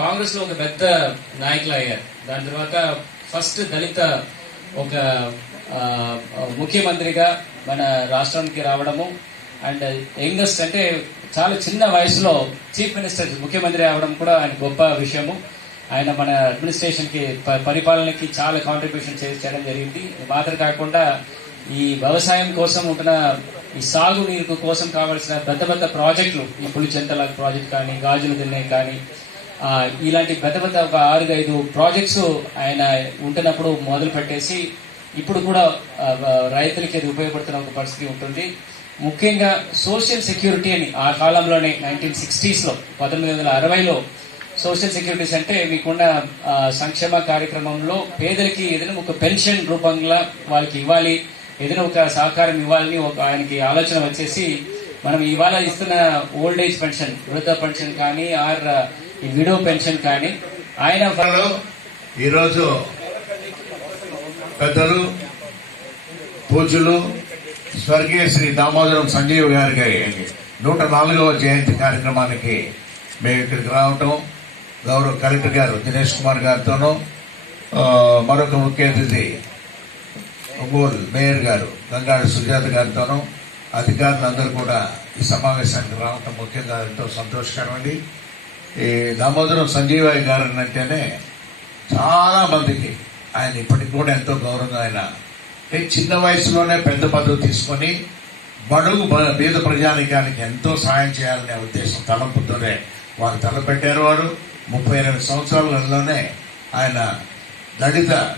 కాంగ్రెస్లో ఒక పెద్ద నాయకులు అయ్యారు. దాని తర్వాత ఫస్ట్ దళిత ఒక ముఖ్యమంత్రిగా మన రాష్ట్రానికి రావడము అండ్ యంగెస్ట్ అంటే చాలా చిన్న వయసులో చీఫ్ మినిస్టర్ ముఖ్యమంత్రి అవడం కూడా ఆయన గొప్ప విషయము. ఆయన మన అడ్మినిస్ట్రేషన్కి ప- పరిపాలనకి చాలా కాంట్రిబ్యూషన్ చేయడం జరిగింది. మాత్రం కాకుండా ఈ వ్యవసాయం కోసం ఉంటున్న ఈ సాగు నీరు కోసం కావాల్సిన పెద్ద పెద్ద ప్రాజెక్టులు ఈ పులిచెంతల ప్రాజెక్ట్ కానీ గాజులు దిన్నే కానీ ఇలాంటి పెద్ద పెద్ద ఒక ఆరు ఐదు ప్రాజెక్ట్స్ ఆయన ఉంటున్నప్పుడు మొదలు పెట్టేసి ఇప్పుడు కూడా రైతులకి అది ఉపయోగపడుతున్న ఒక పరిస్థితి ఉంటుంది. ముఖ్యంగా సోషల్ సెక్యూరిటీ అని ఆ కాలంలోనే నైన్టీన్ సిక్స్టీస్లో పంతొమ్మిది వందల అరవైలో సోషల్ సెక్యూరిటీస్ అంటే మీకున్న సంక్షేమ కార్యక్రమంలో పేదలకి ఏదైనా ఒక పెన్షన్ రూపంగా వాళ్ళకి ఇవ్వాలి ఏదైనా ఒక సహకారం ఇవ్వాలని ఒక ఆయనకి ఆలోచన వచ్చేసి మనం ఇవాళ ఇస్తున్న ఓల్డ్ ఏజ్ పెన్షన్ వృద్ధ పెన్షన్ కానీ ఆర్ ఈ విడో పెన్షన్ కానీ ఆయన ఈరోజు పెద్దలు పూజలు స్వర్గీయ శ్రీ దామోదరం సంజీవ్ గారికి నూట నాలుగవ జయంతి కార్యక్రమానికి మేము ఇక్కడికి రావటం గౌరవ కలెక్టర్ గారు దినేష్ కుమార్ గారితోనూ మరొక ముఖ్య అతిథి ఒంగోలు మేయర్ గారు గంగాడు సుజాత గారితోనూ అధికారులందరూ కూడా ఈ సమావేశానికి రావటం ముఖ్యంగా ఎంతో సంతోషకరం అండి ఈ దామోదరం సంజీవయ్య గారు అంటేనే చాలా మందికి ఆయన ఇప్పటికి కూడా ఎంతో గౌరవంగా ఆయన చిన్న వయసులోనే పెద్ద పదవి తీసుకొని బడుగు బీద ప్రజానికానికి ఎంతో సాయం చేయాలనే ఉద్దేశం తలంపుతోనే వారు తలపెట్టారు వారు. ముప్పై ఎనిమిది సంవత్సరాలలోనే ఆయన దళిత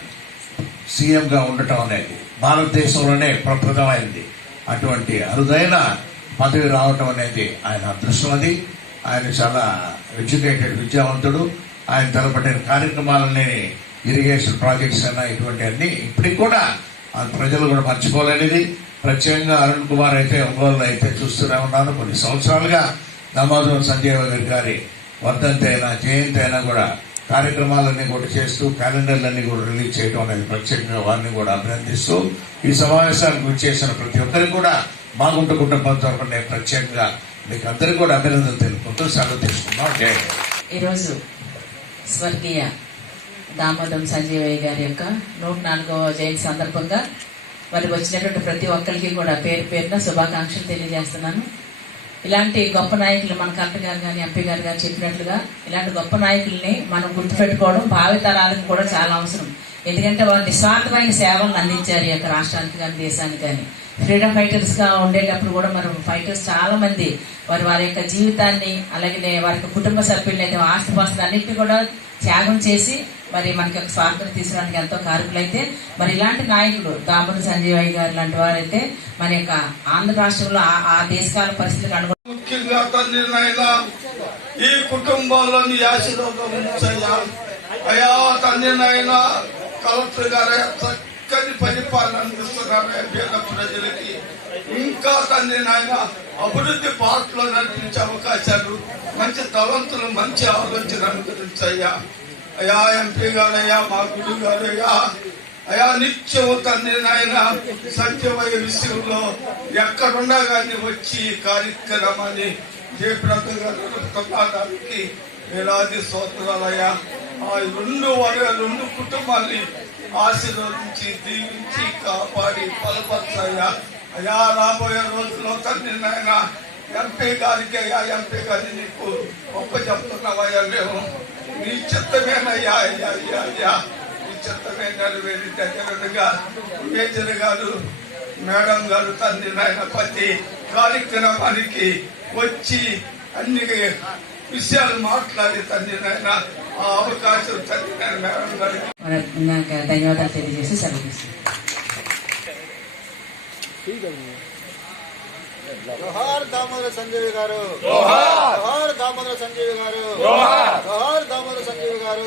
సీఎంగా ఉండటం అనేది భారతదేశంలోనే ప్రప్రదమైంది అటువంటి అరుదైన పదవి రావటం అనేది ఆయన అదృష్టం అది. ఆయన చాలా ఎడ్యుకేటెడ్ విద్యావంతుడు. ఆయన తలపడిన కార్యక్రమాలని ఇరిగేషన్ ప్రాజెక్ట్స్ అన్న ఇటువంటి అన్ని ఇప్పటికి కూడా ఆ ప్రజలు కూడా మర్చిపోలేనిది. ప్రత్యేకంగా అరుణ్ కుమార్ అయితే ఒంగోలు అయితే చూస్తూనే ఉన్నాను. కొన్ని సంవత్సరాలుగా దామోదరం సంజయ్ గారి గారి వర్ధంతి అయినా జయంతి అయినా కూడా కార్యక్రమాలన్నీ కూడా చేస్తూ క్యాలెండర్లన్నీ కూడా రిలీజ్ చేయడం అనేది ప్రత్యేకంగా వారిని కూడా అభినందిస్తూ ఈ సమావేశానికి గురి చేసిన ప్రతి ఒక్కరికి కూడా మాగుంట కుటుంబం తరఫున నేను ప్రత్యేకంగా మీకు అందరికీ కూడా అభినందనలు తెలుపుకుంటూ సెలవు తీసుకున్నాం. ఈరోజు స్వర్గీయ దామోదం సంజీవయ్య గారి యొక్క నూట నాలుగవ జయంతి సందర్భంగా మరి వచ్చినటువంటి ప్రతి ఒక్కరికి కూడా పేరు పేరున శుభాకాంక్షలు తెలియజేస్తున్నాను. ఇలాంటి గొప్ప నాయకులు మన కలెక్టర్ గారు కానీ ఎంపీ గారు గారు చెప్పినట్లుగా ఇలాంటి గొప్ప నాయకుల్ని మనం గుర్తుపెట్టుకోవడం భావితరాలకు కూడా చాలా అవసరం. ఎందుకంటే వారు నిస్వార్థమైన సేవలను అందించారు ఈ యొక్క రాష్ట్రానికి కానీ దేశానికి కానీ. ఫ్రీడమ్ ఫైటర్స్గా ఉండేటప్పుడు కూడా మనం ఫైటర్స్ చాలామంది వారి వారి యొక్క జీవితాన్ని అలాగే వారి యొక్క కుటుంబ సభ్యుల్ని అయితే ఆస్తిపాస్తులు అన్నింటినీ కూడా త్యాగం చేసి మరి మనకి ఒక స్వాతంత్రం తీసుకోవడానికి ఎంతో కారకులైతే మరి ఇలాంటి నాయకులు దామోదర సంజీవయ్య గారు లాంటి వారైతే మన యొక్క ఆంధ్ర రాష్ట్రంలో ఆ- ఆ దేశకాల పరిస్థితులకు అనుగుణంగా ముఖ్యంగా తండ్రి నాయన ఈ కుటుంబాలను ఆశీర్వాదం అయా తండ్రి నాయన కలెక్టర్ గారే చక్కని పరిపాలన అందిస్తున్నారే పేద ప్రజలకి ఇంకా తన్ని నాయన అభివృద్ధి పార్కులో నడిపించే అవకాశాలు మంచి తలంతులు మంచి ఆలోచన అనుగ్రహించయ్యా అయా ఎంపీ గారయ్యా మా గుడి గారయ్యా అయా నిత్యం తండ్రి నాయన సత్యమయ విషయంలో ఎక్కడున్నా కానీ వచ్చి ఈ కార్యక్రమాన్ని జయప్రదంగా గారు వేలాది సోదరులయ్యా రెండు వారి రెండు కుటుంబాన్ని ఆశీర్వదించి దీవించి కాపాడి బలపరచయ్యా అయా రాబోయే రోజుల్లో తండ్రి నాయన ఎంపీ గారికి అయ్యా ఎంపీ గారిని నీకు గొప్ప చెప్తున్నావయ్యా మేము. నీ చిత్తమేనయ్యా అయ్యా అయ్యా అయ్యా. నీ చిత్తమే నెరవేరి దగ్గరగా మేజర్ గారు మేడం గారు తండ్రి నాయన ప్రతి కార్యక్రమానికి వచ్చి అన్ని విషయాలు మాట్లాడి తండ్రి నాయన ఆ అవకాశం తండ్రి నాయన మేడం గారికి. ధన్యవాదాలు తెలియజేసి సెలవు. జోహార్ దామోదర సంజీవి గారు. జోహార్! దామోదర సంజీవి గారు. జోహార్! దామోదర సంజీవి గారు.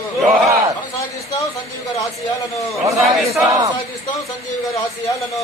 కొనసాగిస్తాం సంజీవి గారి ఆశయాలను. కొనసాగిస్తాం! సంజీవి గారి ఆశయాలను.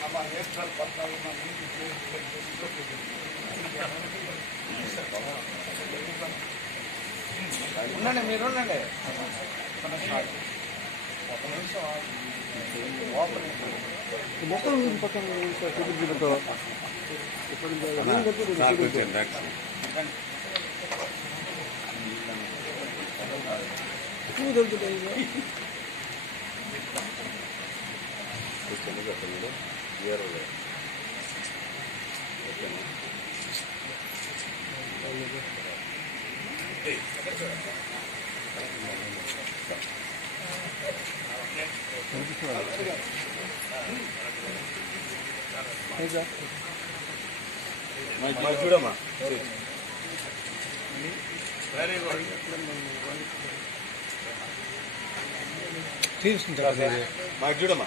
ನಮ್ಮ ಏಪ್ರಿಲ್ ಪದ್ನಾಲ್ಕನ ఉండండి మీరు ఉండండి. ఒక నిమిషం మొత్తం పక్కన చూపించడంతో దొరుకుతాయి ఇయర్ ఓకేనా చూడమ్మా వెరీ గుడ్ తీసుకుంటారా మాకు చూడమ్మా